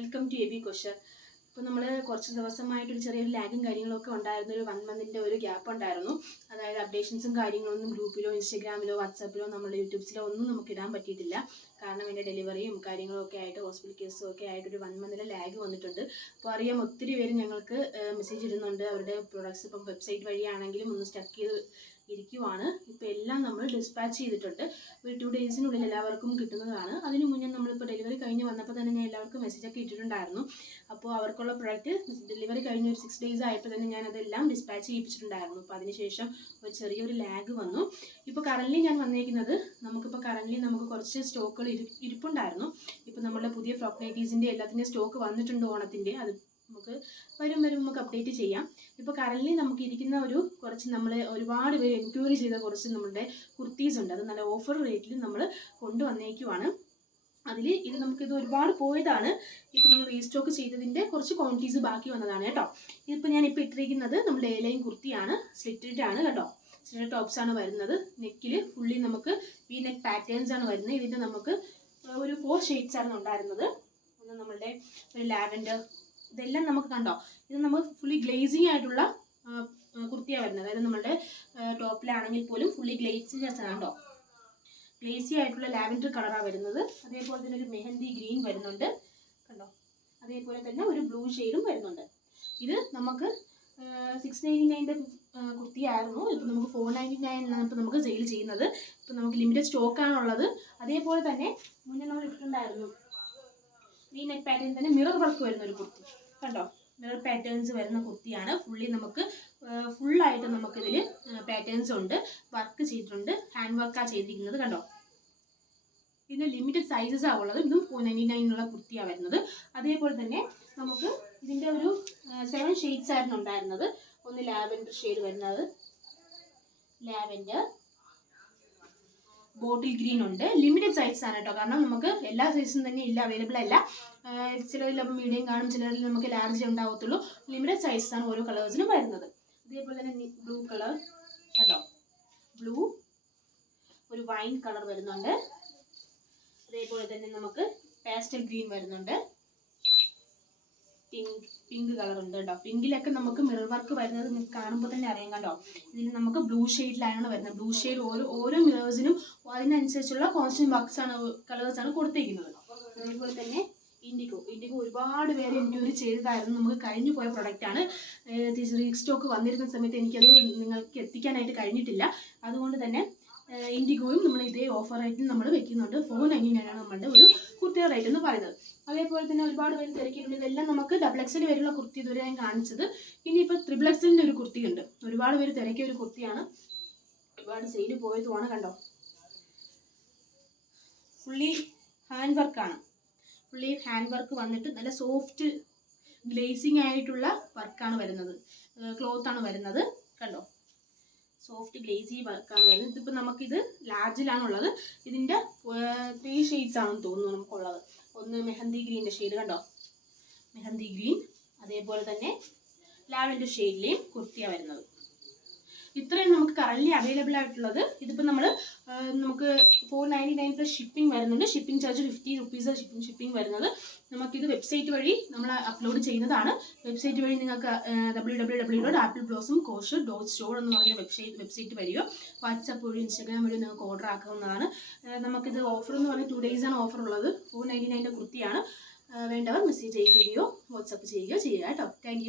Welcome to A B കൊഷർ ഇപ്പോൾ നമ്മൾ കുറച്ച് ദിവസമായിട്ടൊരു ചെറിയൊരു ലാഗും കാര്യങ്ങളൊക്കെ ഉണ്ടായിരുന്നു. ഒരു വൺ മന്തിന്റെ ഒരു ഗ്യാപ്പ് ഉണ്ടായിരുന്നു. അതായത് അപ്ഡേഷൻസും കാര്യങ്ങളൊന്നും ഗ്രൂപ്പിലോ ഇൻസ്റ്റഗ്രാമിലോ വാട്സാപ്പിലോ നമ്മുടെ യൂട്യൂബ്സിലോ ഒന്നും നമുക്ക് ഇടാൻ പറ്റിയിട്ടില്ല. കാരണം എന്റെ ഡെലിവറിയും കാര്യങ്ങളും ഒക്കെ ആയിട്ട് ഹോസ്പിറ്റൽ കേസും ഒക്കെ ആയിട്ട് ഒരു വൺ മന്തിന്റെ ലാഗ് വന്നിട്ടുണ്ട്. അപ്പോൾ അറിയാം ഒത്തിരി പേര് ഞങ്ങൾക്ക് മെസ്സേജ് ഇടുന്നുണ്ട്. അവരുടെ പ്രൊഡക്ട്സ് ഇപ്പം വെബ്സൈറ്റ് വഴിയാണെങ്കിലും ഒന്ന് സ്റ്റക്ക് ചെയ്ത് ഇരിക്കുവാണ്. ഇപ്പോൾ എല്ലാം നമ്മൾ ഡിസ്പാച്ച് ചെയ്തിട്ടുണ്ട്. ഒരു ടു ഡേയ്സിനുള്ളിൽ എല്ലാവർക്കും കിട്ടുന്നതാണ്. അതിന് മുന്നേ നമ്മളിപ്പോൾ ഡെലിവറി കഴിഞ്ഞ് വന്നപ്പോൾ തന്നെ ഞാൻ എല്ലാവർക്കും മെസ്സേജൊക്കെ ഇട്ടിട്ടുണ്ടായിരുന്നു. അപ്പോൾ അവർക്കുള്ള പ്രൊഡക്റ്റ് ഡെലിവറി കഴിഞ്ഞ ഒരു സിക്സ് ഡേയ്സ് ആയപ്പോൾ തന്നെ ഞാൻ അതെല്ലാം ഡിസ്പാച്ച് ചെയ്യിപ്പിച്ചിട്ടുണ്ടായിരുന്നു. അപ്പോൾ അതിനുശേഷം ഒരു ചെറിയൊരു ലാഗ് വന്നു. ഇപ്പോൾ കറന്റ് ഞാൻ വന്നേക്കുന്നത് നമുക്കിപ്പോൾ കറന്റ് നമുക്ക് കുറച്ച് സ്റ്റോക്കുകൾ ഇരി ഇരിപ്പുണ്ടായിരുന്നു. ഇപ്പോൾ നമ്മളുടെ പുതിയ ഫ്രോക്ക് നൈറ്റീസിന്റെ എല്ലാത്തിന്റെയും സ്റ്റോക്ക് വന്നിട്ടുണ്ട് ഓണത്തിന്റെ. അത് നമുക്ക് വരും വരും നമുക്ക് അപ്ഡേറ്റ് ചെയ്യാം. ഇപ്പോൾ കറൻലി നമുക്ക് ഇരിക്കുന്ന ഒരു കുറച്ച് നമ്മൾ ഒരുപാട് പേര് എൻക്വയറി ചെയ്ത കുറച്ച് നമ്മുടെ കുർത്തീസ് ഉണ്ട്. അത് നല്ല ഓഫർ റേറ്റിൽ നമ്മൾ കൊണ്ടുവന്നേക്കുവാണ്. അതിൽ ഇത് നമുക്കിത് ഒരുപാട് പോയതാണ്. ഇപ്പോൾ നമ്മൾ റീസ്റ്റോക്ക് ചെയ്തതിന്റെ കുറച്ച് ക്വാണ്ടിറ്റീസ് ബാക്കി വന്നതാണ് കേട്ടോ. ഇതിപ്പോൾ ഞാൻ ഇപ്പോൾ ഇട്ടിരിക്കുന്നത് നമ്മുടെ ഏലയും കുർത്തിയാണ് സ്ലിറ്റഡ് ആണ് കേട്ടോ. സ്ലിറ്റഡ് ടോപ്സ് ആണ് വരുന്നത്. നെക്കിൽ ഫുള്ളി നമുക്ക് വി നെക്ക് പാറ്റേൺസ് ആണ് വരുന്നത്. ഇതിന്റെ നമുക്ക് ഒരു ഫോർ ഷെയ്ഡ്സ് ആണ് ഉണ്ടായിരുന്നത്. ഒന്ന് നമ്മളുടെ ഒരു ലാവൻഡർ ഇതെല്ലാം നമുക്ക് കണ്ടോ? ഇത് നമുക്ക് ഫുള്ളി ഗ്ലേസിങ് ആയിട്ടുള്ള കുർത്തിയാണ് വരുന്നത്. അതായത് നമ്മളുടെ ടോപ്പിലാണെങ്കിൽ പോലും ഫുള്ളി ഗ്ലേസിങ് ആണ് കേട്ടോ ഗ്ലേസി ആയിട്ടുള്ള ലാവൻഡർ കളറാണ് വരുന്നത്. അതേപോലെ തന്നെ ഒരു മെഹന്തി ഗ്രീൻ വരുന്നുണ്ട്. കണ്ടോ? അതേപോലെ തന്നെ ഒരു ബ്ലൂ ഷെയ്ഡും വരുന്നുണ്ട്. ഇത് നമുക്ക് സിക്സ് നയന്റി നയന്റെ കുർത്തിയായിരുന്നു. ഇപ്പം നമുക്ക് ഫോർ നയന്റി നയനിലാണ് ഇപ്പം നമുക്ക് സെയിൽ ചെയ്യുന്നത്. ഇപ്പം നമുക്ക് ലിമിറ്റഡ് സ്റ്റോക്കാണുള്ളത് അതേപോലെ തന്നെ മുന്നേ നമ്മൾ ഇട്ടിട്ടുണ്ടായിരുന്നു. ഈ നെക്ക് പാറ്റേൺ തന്നെ മിറർ വർക്ക് വരുന്ന ഒരു കുർത്തി. കണ്ടോ? മിറർ പാറ്റേൺസ് വരുന്ന കുർത്തിയാണ് ഫുള്ളി നമുക്ക് ഫുള്ളായിട്ട് നമുക്കിതിൽ പാറ്റേൺസ് ഉണ്ട്. വർക്ക് ചെയ്തിട്ടുണ്ട്. ഹാൻഡ് വർക്കാണ് ചെയ്തിരിക്കുന്നത് കണ്ടോ? പിന്നെ ലിമിറ്റഡ് സൈസസ് ആണ് ഉള്ളത്. ഇതും ഫോർ നയന്റി നയനുള്ള കുർത്തിയാണ് വരുന്നത്. അതേപോലെ തന്നെ നമുക്ക് ഇതിന്റെ ഒരു സെവൻ ഷെയ്ഡ്സ് ആയിരുന്നു ഉണ്ടായിരുന്നത്. ഒന്ന് ലാവൻഡർ ഷെയ്ഡ് വരുന്നത്. ലാവൻഡർ ബോട്ടിൽ ഗ്രീൻ ഉണ്ട്. ലിമിറ്റഡ് സൈസ് ആണ് കേട്ടോ. കാരണം നമുക്ക് എല്ലാ സൈസും തന്നെ ഇല്ല അവൈലബിൾ അല്ല. ചിലതിൽ മീഡിയം കാണും ചിലതിൽ നമുക്ക് ലാർജ് ഉണ്ടാവത്തുള്ളൂ. ലിമിറ്റഡ് സൈസ് ആണ് ഓരോ കളേഴ്സിനും വരുന്നത്. ഇതേപോലെ തന്നെ ബ്ലൂ കളർ കേട്ടോ ബ്ലൂ ഒരു വൈൻ കളർ വരുന്നുണ്ട്. അതേപോലെ തന്നെ നമുക്ക് പാസ്റ്റൽ ഗ്രീൻ വരുന്നുണ്ട്. പിങ്ക് പിങ്ക് കളർ ഉണ്ട് കേട്ടോ. പിങ്കിലൊക്കെ നമുക്ക് മിറർ വർക്ക് വരുന്നത് നിങ്ങൾക്ക് കാണുമ്പോൾ തന്നെ അറിയാം കേട്ടോ ഇതിന് നമുക്ക് ബ്ലൂ ഷെയ്ഡിലാണ് വരുന്നത്. ബ്ലൂ ഷെയ്ഡ് ഓരോ ഓരോ മിറേഴ്സിനും അതിനനുസരിച്ചുള്ള കോൺസ്റ്റന്റ് വർക്ക്സ് ആണ് കളേഴ്സ് ആണ് കൊടുത്തിരിക്കുന്നത് അതേപോലെ തന്നെ ഇൻഡിഗോ. ഇൻഡിഗോ ഒരുപാട് പേര് എൻക്വയറി ചെയ്തതായിരുന്നു. നമുക്ക് കഴിഞ്ഞു പോയ പ്രൊഡക്റ്റാണ് റീസ്റ്റോക്ക് വന്നിരുന്ന സമയത്ത് എനിക്കത് നിങ്ങൾക്ക് എത്തിക്കാനായിട്ട് കഴിഞ്ഞിട്ടില്ല. അതുകൊണ്ട് തന്നെ ഇൻഡിഗോയും നമ്മൾ ഇതേ ഓഫർ റേറ്റിൽ നമ്മൾ വെക്കുന്നുണ്ട്. ഫോർ നയന്റി നയൻ ആണ് നമ്മളുടെ ഒരു കുർത്തിയുടെ റേറ്റ് എന്ന് പറയുന്നത്. അതേപോലെ തന്നെ ഒരുപാട് പേര് തിരക്കിയിട്ടുണ്ട്. ഇതെല്ലാം നമുക്ക് ഡബിൾ എക്സൽ വരെയുള്ള കുർത്തി ഇതുവരെ ഞാൻ കാണിച്ചത്. ഇനിയിപ്പോൾ ത്രിബിൾ എക്സലിന്റെ ഒരു കുർത്തിയുണ്ട്. ഒരുപാട് പേര് തിരക്കിയ ഒരു കുർത്തിയാണ്. ഒരുപാട് സെയിൽ പോയതുമാണ് കണ്ടോ? ഫുള്ളി ഹാൻഡ് വർക്കാണ് ഫുള്ളി ഹാൻഡ് വർക്ക് വന്നിട്ട് നല്ല സോഫ്റ്റ് ഗ്ലേസിങ് ആയിട്ടുള്ള വർക്കാണ് വരുന്നത്. ക്ലോത്ത് ആണ് വരുന്നത്. കണ്ടോ? സോഫ്റ്റ് ഗ്ലേസി വർക്കാണ് വരുന്നത്. ഇതിപ്പോൾ നമുക്കിത് ലാർജിലാണുള്ളത്. ഇതിന്റെ ത്രീ ഷെയ്ഡ്സ് ആണെന്ന് തോന്നുന്നു നമുക്കുള്ളത്. ഒന്ന് മെഹന്തി ഗ്രീന്റെ ഷെയ്ഡ് കണ്ടോ? മെഹന്തി ഗ്രീൻ. അതേപോലെ തന്നെ ലാവൻഡർ ഷെയ്ഡിലെയും കുർത്തിയാണ് വരുന്നത്. ഇത്രയും നമുക്ക് കറൻലി അവൈലബിൾ ആയിട്ടുള്ളത്. ഇതിപ്പോൾ നമ്മൾ നമുക്ക് four ninety nine plus shipping വരുന്നുണ്ട്. Shipping charge fifty rupees shipping shipping വരുന്നത്. നമുക്കിത് വെബ്സൈറ്റ് വഴി നമ്മൾ അപ്ലോഡ് ചെയ്യുന്നതാണ്. വെബ്സൈറ്റ് വഴി നിങ്ങൾക്ക് W W W dot apple blossom kosh dot store എന്ന് പറയുന്ന വെബ്സൈറ്റ് വെബ്സൈറ്റ് വഴിയോ വാട്സപ്പ് വഴി ഇൻസ്റ്റാഗ്രാം വഴി നിങ്ങൾക്ക് ഓർഡർ ആക്കാവുന്നതാണ്. നമുക്കിത് ഓഫർ എന്ന് പറഞ്ഞാൽ ടു ഡേയ്സ് ആണ് ഓഫർ ഉള്ളത്. ഫോർ നയന്റി നയന്റെ കുർത്തിയാണ്. വേണ്ടവർ മെസ്സേജ് അയക്കുകയോ വാട്സപ്പ് ചെയ്യുകയോ ചെയ്യുക കേട്ടോ. താങ്ക്